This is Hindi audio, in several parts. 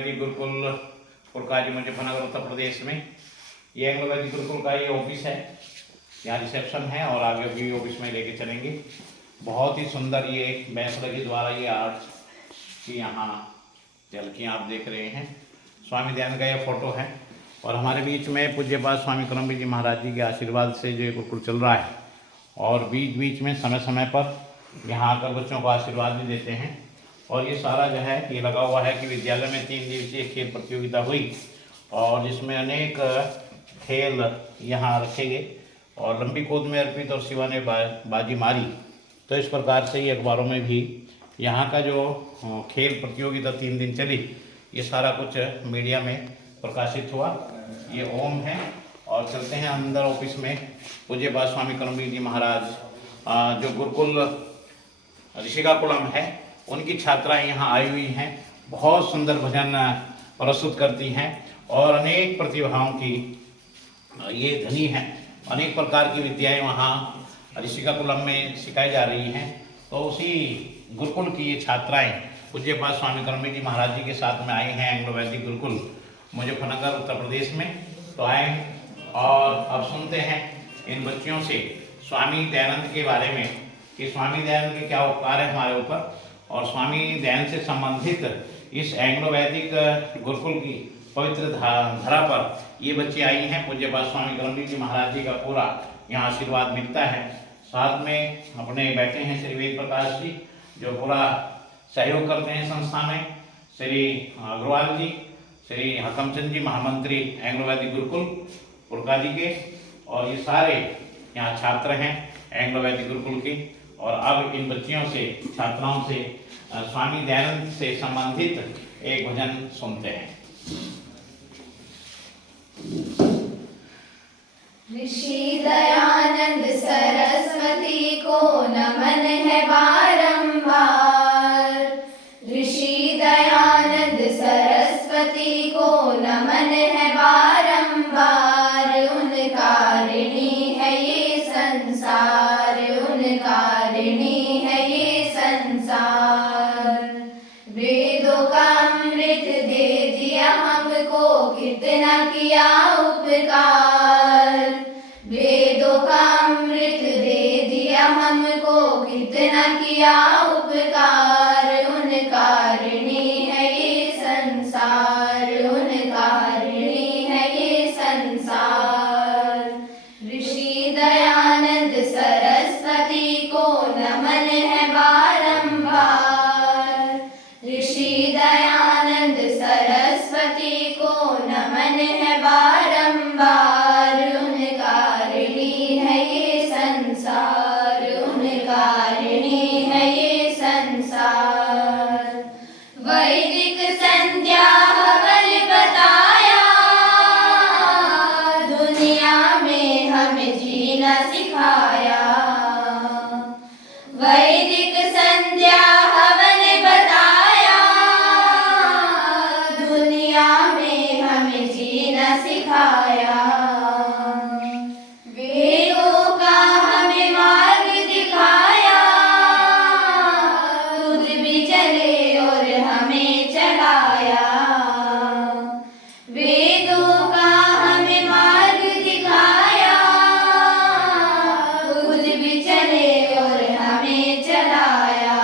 वैदिक गुरुकुल पुरकाजी मुजफ्फरनगर उत्तर प्रदेश में। ये एंग्लो वैदिक गुरुकुल का ये ऑफिस है, यहाँ रिसेप्शन है और आगे भी ऑफिस में लेके चलेंगे। बहुत ही सुंदर ये बैंसला के द्वारा ये आर्ट की यहाँ झलकियाँ आप देख रहे हैं। स्वामी दयानंद का ये फोटो है और हमारे बीच में पूज्यपाद स्वामी कर्मवीर जी महाराज जी के आशीर्वाद से जो गुरुकुल चल रहा है और बीच बीच में समय समय पर यहाँ आकर बच्चों को आशीर्वाद भी देते हैं। और ये सारा जो है ये लगा हुआ है कि विद्यालय में 3 दिवसीय खेल प्रतियोगिता हुई और जिसमें अनेक खेल यहाँ रखे गए और लंबी कूद में अर्पित और शिवा ने बाजी मारी। तो इस प्रकार से ये अखबारों में भी यहाँ का जो खेल प्रतियोगिता 3 दिन चली, ये सारा कुछ मीडिया में प्रकाशित हुआ। ये ओम है और चलते हैं अंदर ऑफिस में। पूज्यपाद स्वामी कर्मवीर जी महाराज जो गुरुकुल ऋषिकाकुलम है, उनकी छात्राएं यहाँ आई हुई हैं। बहुत सुंदर भजन प्रस्तुत करती हैं और अनेक प्रतिभाओं की ये धनी हैं। अनेक प्रकार की विद्याएं वहाँ ऋषिकाकुलम में सिखाई जा रही हैं। तो उसी गुरुकुल की ये छात्राएं पूज्यपाद स्वामी कर्मवीर जी महाराज जी के साथ में आई हैं एंग्लो वैदिक गुरुकुल मुजफ्फरनगर उत्तर प्रदेश में। तो आए और अब सुनते हैं इन बच्चियों से स्वामी दयानंद के बारे में कि स्वामी दयानंद के क्या उपकार है हमारे ऊपर, और स्वामी दयानंद से संबंधित इस एंग्लो वैदिक गुरुकुल की पवित्र धरा पर ये बच्चे आई हैं। पूज्यपाद स्वामी कर्मवीर जी महाराज जी का पूरा यहाँ आशीर्वाद मिलता है। साथ में अपने बैठे हैं श्री वेद प्रकाश जी जो पूरा सहयोग करते हैं संस्था में, श्री अग्रवाल जी, श्री हकमचंद जी महामंत्री एंग्लो वैदिक गुरुकुल पुरकाजी के, और ये सारे यहाँ छात्र हैं एंग्लो वैदिक गुरुकुल के। और अब इन बच्चियों से छात्राओं से स्वामी दयानंद से संबंधित एक भजन सुनते हैं। ऋषि दयानंद सरस्वती को नमन है बारंबार। ऋषि दयानंद सरस्वती को नमन है बारंबार। उन कारिणी है ये संसार, उन कारिणी है ये संसार। वेदों का अमृत दे दिया हमको, कितना किया उपकार। वेदों का अमृत दे दिया हमको, कितना किया उपकार। उन कारिणी है ये संसार, उन कारिणी है ये संसार। ऋषि दयानंद सरस्वती को नमन है बारंबार। ऋषि दयानंद सरस्वती को नमन है बारंबार। उन कारिणी है ये संसार, उन कारिणी है ये संसार। वैदिक संध्या हवन बताया, दुनिया में हमें जीना सिखाया। वैदिक संध्या हवन बताया, दुनिया में हमें जीना सिखाया। वेदों का हमें मार्ग दिखाया, खुद भी चले और हमें चलाया। वेदों का हमें मार्ग दिखाया, खुद भी चले और हमें चलाया।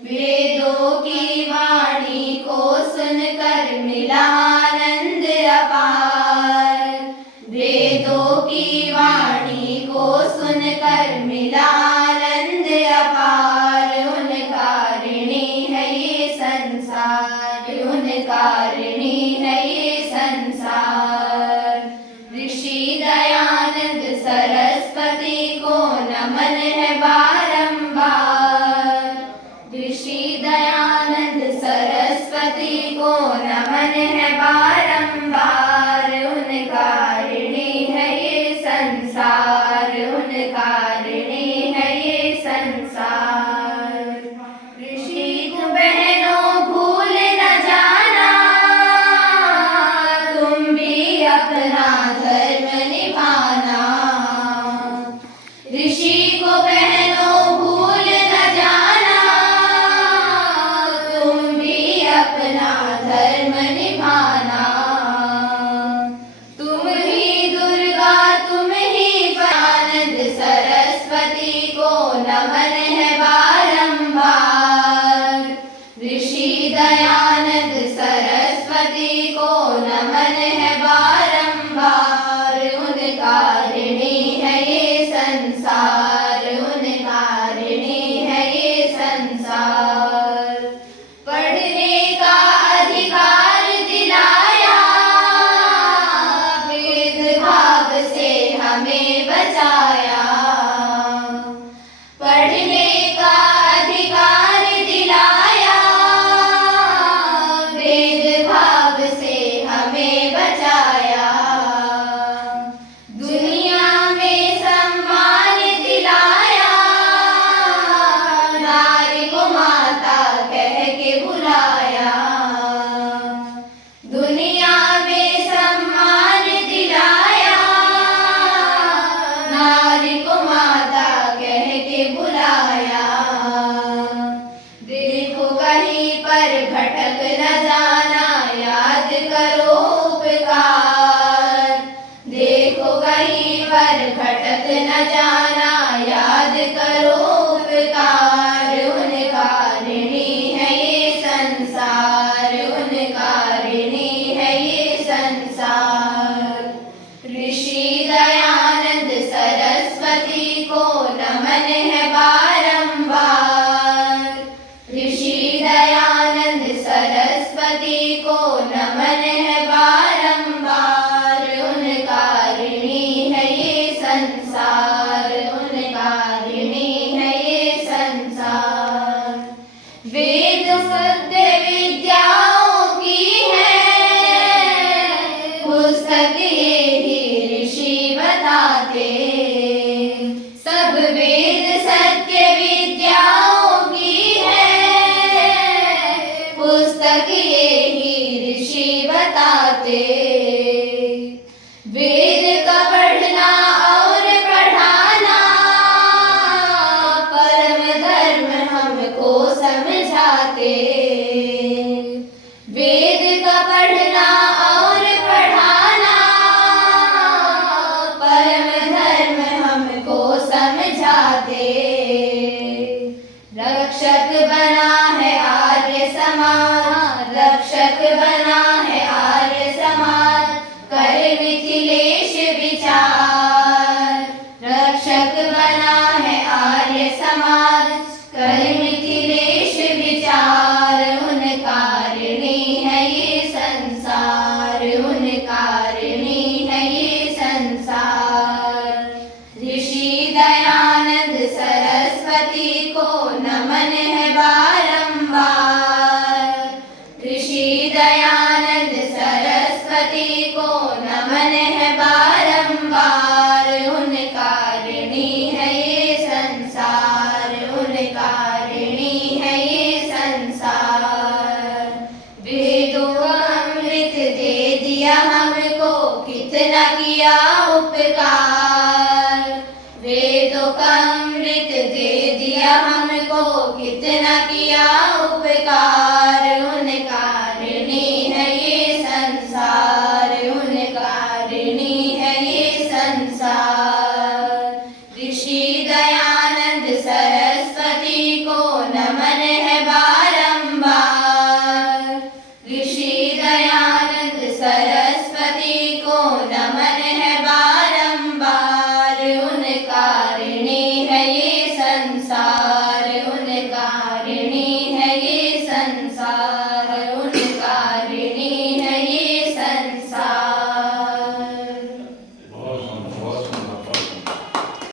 वेदों की वाणी को सुनकर मिला आनंद अपार। वेदों की वाणी को सुनकर मिला आनंद अपार। उन कारिणी है ये संसार, उन कारिणी है ये संसार। ऋषि दयानंद सरस्वती को नमन है बारंबार। ऋषि दयानंद सरस्वती को नमन है बारंबार। उन कारिणी है ये संसार, उन कारिणी है ये संसार। ऋषि को बहनों भूल न जाना, तुम भी अपना धर्म निभाना। ऋषि को बहनों भूल न जाना, तुम भी अपना दयानंद सरस्वती को नमन है बारंबार। उनका ऋणी है ये संसार, उनका ऋणी है ये संसार। पढ़ने का अधिकार दिलाया, भेदभाव से हमें बचाया। पढ़ने का अधिकार दिलाया, भेदभाव से हमें बचाया। दुनिया में सम्मान दिलाया, नारी को माता कह के बुलाया। दुनिया में सम्मान दिलाया, नारी को माता कह के बुलाया। दिल को कहीं पर भटक न